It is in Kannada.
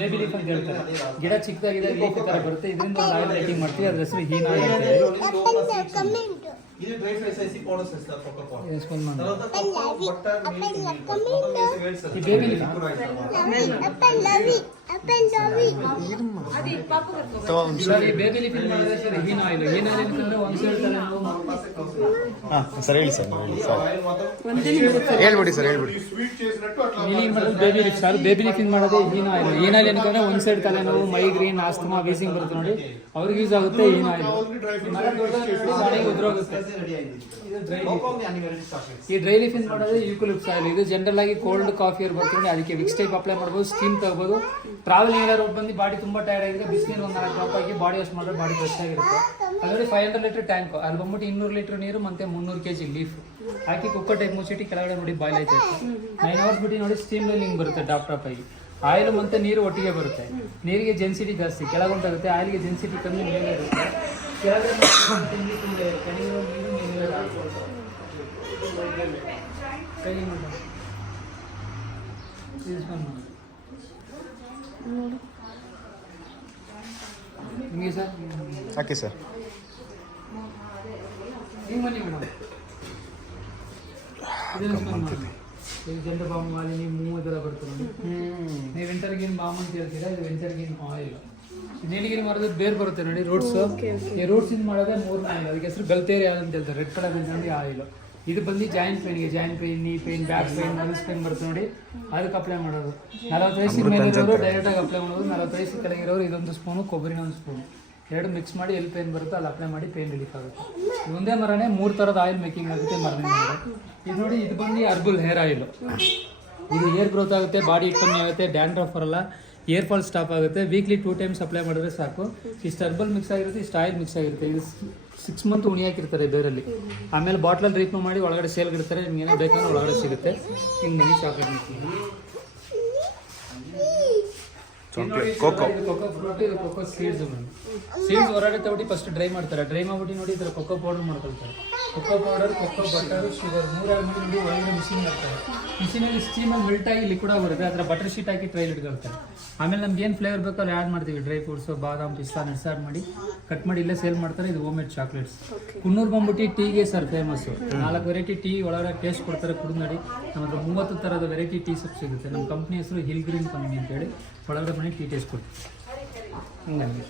ಬೇಬಿ ಲೀಫ್ ಅಂತ ಹೇಳ್ತಾರೆ. ಗಿಡ ಚಿಕ್ಕದಾಗಿದೆ, ಲೀಫ್ ತರ ಬರುತ್ತೆ. ಇದರಿಂದ ಒಂದು ಆಯಿಲ್ ಮೇಕಿಂಗ್ ಮಾಡ್ತೀವಿ. ಅದ್ರ ಹೆಸರು ಹೀನ ಆಯಿಲ್ ಅಂತ ಹೇಳಿ. ఇది డ్రై ఫ్రూట్స్ వేసి పౌడర్స్ వేస్తారు కోకో పౌడర్. ಇದು ಸ್ಮೆಲ್ ಮಾಡಿ. తర్వాత కోకో బటర్ మిల్క్ మొత్తం వేసి వేస్తారు. ಈ ಬೇಬಿ ಲೀಫ್ ಸರ್, ಈ ಬೇಬಿ ಲೀಫ್ ಮಾಡಿದ್ರೆ ಸರ್ ಹೀನ ಆಯಿಲ್. ಹೀನ ಆಯಿಲ್ ಅಂತಂದ್ರೆ ಒಂದು ಸೈಡ್ ತಲೆನೋವು. ಸರ್ ಹೇಳಿ ಸರ್, ಹೇಳ್ಬಿಡಿ ಸರ್, ಹೇಳ್ಬಿಡಿ. ನೀನು ಮಾಡೋದು baby leaf sir. Baby leaf ಮಾಡೋದು ಹೀನ ಆಯಿಲ್. ಹೀನ ಆಯಿಲ್ ಏನಂದ್ರೆ ಒಂದು ಸೈಡ್ ತಲೆನೋವು, ಮೈಗ್ರೇನ್, ಆಸ್ತಮಾ, ವೀಸಿಂಗ್ ಬರುತ್ತೆ ನೋಡಿ, ಅವ್ರಿಗೆ ಯೂಸ್ ಆಗುತ್ತೆ ಹೀನ ಆಯಿಲ್. ಉದ್ರೋಗುತ್ತೆ. ಈ ಡ್ರೈ ಲೀಫ್ ಇಂದ ಮಾಡೋದು ಯೂಕಲಿಪ್ಟಸ್ ಆಯಿಲ್. ಇದು ಜನರಲ್ ಆಗಿ ಕೋಲ್ಡ್ ಕಾಫಿ ಬರ್ತದೆ, ಅದಕ್ಕೆ ವಿಕ್ಸ್ ಟೈಪ್ ಅಪ್ಲೈ ಮಾಡ್ಬೋದು, ಸ್ಟೀಮ್ ತಗೋಬಹುದು. ಟ್ರಾವೆಲಿಂಗ್ ಏನಾದ್ರು ಬಂದು ಬಾಡಿ ತುಂಬಾ ಟೈರ್ಡ್ ಆಗಿದೆ, ಬಿಸಿನೀರು ಒಂದು 4 ಡ್ರಾಪ್ ಆಗಿ ಬಾಡಿ ವಾಶ್ ಮಾಡಿದ್ರೆ ಬಾಡಿ ಫ್ರೆಶ್ ಆಗಿರುತ್ತೆ. ಅದರಲ್ಲಿ 500 ಲೀಟರ್ ಟ್ಯಾಂಕ್, ಅಲ್ಲಿ ಬಂದ್ಬಿಟ್ಟು 200 ಲೀಟರ್ ನೀರು ಮತ್ತೆ 300 kg ಲೀಫ್ ಹಾಕಿ ಕುಕ್ಕರ್ ಟೈಪ್ ಮುಚ್ಚಿಟ್ಟು ಕೆಳಗಡೆ ನೋಡಿ ಬಾಯ್ಲ್ ಆಯ್ತು. 9 ಅವರ್ಸ್ ಬಿಟ್ಟು ನೋಡಿ ಸ್ಟೀಮ್ ಹಿಂಗ್ ಬರುತ್ತೆ ಡ್ರಾಪ್ ಆಗಿ. ಆಯಿಲ್ ಮತ್ತೆ ನೀರು ಒಟ್ಟಿಗೆ ಬರುತ್ತೆ. ನೀರಿಗೆ ಜೆನ್ಸಿಟಿ ಜಾಸ್ತಿ, ಕೆಳಗುಂಟಾಗುತ್ತೆ. ಆಯಿಲ್ಗೆ ಜೆನ್ಸಿಟಿ ಕಮ್ಮಿ, ಮೇಲೆ ಇರುತ್ತೆ. ಕೆಳಗಡೆ ನಿಮಗೆ ಸರ್ ಸಾಕಿ ಸರ್. ಹಿಂಗೆ ಬನ್ನಿ ಮೇಡಮ್. ಇದು ಜಂಡು ಬಾಂಬ್, ಮಾಲಿನಿ, ಮೂವ್ ಇದೆಲ್ಲ ಬರ್ತದೆ. ನೀವು ವೆಂಟರ್ಗಿನ್ ಬಾಂಬ್ ಅಂತ ಹೇಳ್ತೀರಾ, ಇದು ವೆಂಟರ್ಗಿನ್ ಆಯಿಲ್. ನೀಲಗಿರಿ ಮರದ ಬೇರ್ ಬರುತ್ತೆ ನೋಡಿ, ರೂಟ್ಸ್. ಈ ರೂಟ್ಸ್ ಇಂದ ಮಾಡೋದೇ 3 ಆಯಿಲ್. ಅದಕ್ಕೆ ಹೆಸರು ಗಲ್ತೇರಿ ಆಯಿಲ್ ಅಂತ ಹೇಳ್ತಾರೆ. ರೆಡ್ ಕಲರ್ ನೋಡಿ ಆಯಿಲ್. ಇದು ಬಂದು ಜಾಯಿಂಟ್ ಪೇನ್ಗೆ, joint pain, knee pain, back pain, nerves pain ಬರುತ್ತೆ ನೋಡಿ, ಅದಕ್ಕೆ ಅಪ್ಲೈ ಮಾಡೋದು. 40 ವಯಸ್ಸಿನ ಮೇಲೆ ಇರೋರು ಡೈರೆಕ್ಟ್ ಆಗಿ ಅಪ್ಲೈ ಮಾಡೋದು. 40 ವಯಸ್ಸಿನ ಕೆಳಗಿರೋರು ಇದೊಂದು ಸ್ಪೂನು, ಕೊಬ್ಬರಿನ 1 ಸ್ಪೂನು, 2 ಮಿಕ್ಸ್ ಮಾಡಿ ಎಲ್ಲಿ ಪೇನ್ ಬರುತ್ತೆ ಅಲ್ಲಿ ಅಪ್ಲೈ ಮಾಡಿ ಪೇನ್ ರಿಲೀಫ್ ಆಗುತ್ತೆ. ಒಂದೇ ಮರನೇ 3 ಥರದ ಆಯಿಲ್ ಮೇಕಿಂಗ್ ಆಗುತ್ತೆ ಮರನೇ ಮರ. ಇದು ನೋಡಿ, ಇದು ಬಂದು ಅರ್ಬುಲ್ ಹೇರ್ ಆಯಿಲ್. ಇದು ಹೇರ್ ಗ್ರೋತ್ ಆಗುತ್ತೆ, ಬಾಡಿ ಕಮ್ಮಿ ಆಗುತ್ತೆ, ಡ್ಯಾಂಡ್ರಫ್ ಬರಲ್ಲ, ಏರ್ ಫಾಲ್ ಸ್ಟಾಪ್ ಆಗುತ್ತೆ. ವೀಕ್ಲಿ 2 ಟೈಮ್ಸ್ ಅಪ್ಲೈ ಮಾಡಿದ್ರೆ ಸಾಕು. ಇಷ್ಟು ಅರ್ಬಲ್ ಮಿಕ್ಸ್ ಆಗಿರುತ್ತೆ, ಇಷ್ಟು ಆಯಿಲ್ ಮಿಕ್ಸ್ ಆಗಿರುತ್ತೆ. ಇದು 6 ಮಂತ್ ಉಣಿ ಹಾಕಿರ್ತಾರೆ ಬೇರಲ್ಲಿ. ಆಮೇಲೆ ಬಾಟ್ಲಲ್ಲಿ ರೀಫ್ ಮಾಡಿ ಒಳಗಡೆ ಸೇಲ್ ಇಡ್ತಾರೆ. ನಿಮ್ಗೆ ಏನೋ ಬೇಕಂದ್ರೆ ಒಳಗಡೆ ಸಿಗುತ್ತೆ. ಹಿಂಗೆ ಮನಿ ಚಾಕ್ಲೇಟ್ ಮಿಕ್ಕಿಂಗ್. ಕೋಕೋ ಫ್ರೂಟ್, ಇದು ಕೋಕೋ ಸೀಡ್ಸ್. ಸೀಡ್ಸ್ ಹೊರಗಡೆ ತಗೊಟ್ಟು ಫಸ್ಟ್ ಡ್ರೈ ಮಾಡ್ತಾರೆ. ಡ್ರೈ ಮಾಡ್ಬಿಟ್ಟು ನೋಡಿ ಇದರ ಕೊಕ್ಕೋ ಪೌಡರ್ ಮಾಡ್ಕೊಳ್ತಾರೆ. Cocoa powder, cocoa butter, sugar 3 add ಮಾಡಿ ನೋಡಿ ಒಳಗಡೆ ಮಿಷಿನ್ ಮಾಡ್ತಾರೆ. ಮಿಷಿನಲ್ಲಿ ಸ್ಟೀಮಲ್ಲಿ ಮೆಲ್ಟ್ ಆಗಿ ಲಿಕ್ವಿಡ್ ಆಗಿ ಬರುತ್ತೆ. ಅದರ ಬಟರ್ ಶೀಟ್ ಹಾಕಿ ಟ್ರೈಲ್ ಇಟ್ಕೊಳ್ತಾರೆ. ಆಮೇಲೆ ನಮ್ಗೆ ಏನು ಫ್ಲೇವರ್ ಬೇಕೋ ಅಲ್ಲಿ ಆ್ಯಡ್ ಮಾಡ್ತೀವಿ. ಡ್ರೈ ಫ್ರೂಟ್ಸು, ಬಾದಾಮ್, ಪಿಸ್ತಾ, ನಟ್ಸ್ ಆಡ್ ಮಾಡಿ ಕಟ್ ಮಾಡಿ ಇಲ್ಲೇ ಸೇಲ್ ಮಾಡ್ತಾರೆ. ಇದು ಹೋಮ್ ಮೇಡ್ ಚಾಕ್ಲೇಟ್ಸ್. ಕುನ್ನೂರು ಬಂದ್ಬಿಟ್ಟು ಟೀಗೆ ಸರ್ ಫೇಮಸ್ಸು. 4 ವೆರೈಟಿ ಟೀ ಒಳಗಡೆ ಟೇಸ್ಟ್ ಕೊಡ್ತಾರೆ, ಕುಡಿದು ನೋಡಿ. ನಮ್ಮ ಹತ್ರ 30 ಥರದ ವೆರೈಟಿ ಟೀ ಸೊಪ್ಪು ಸಿಗುತ್ತೆ. ನಮ್ಮ ಕಂಪ್ನಿ ಹೆಸರು ಹಿಲ್ ಗ್ರೀನ್ ಕಂಪ್ನಿ ಅಂತೇಳಿ. ಒಳಗಡೆ ಮನೆ ಟೀ ಟೇಸ್ಟ್ ಕೊಡ್ತೀವಿ. ಹಿಂಗಾಗಿ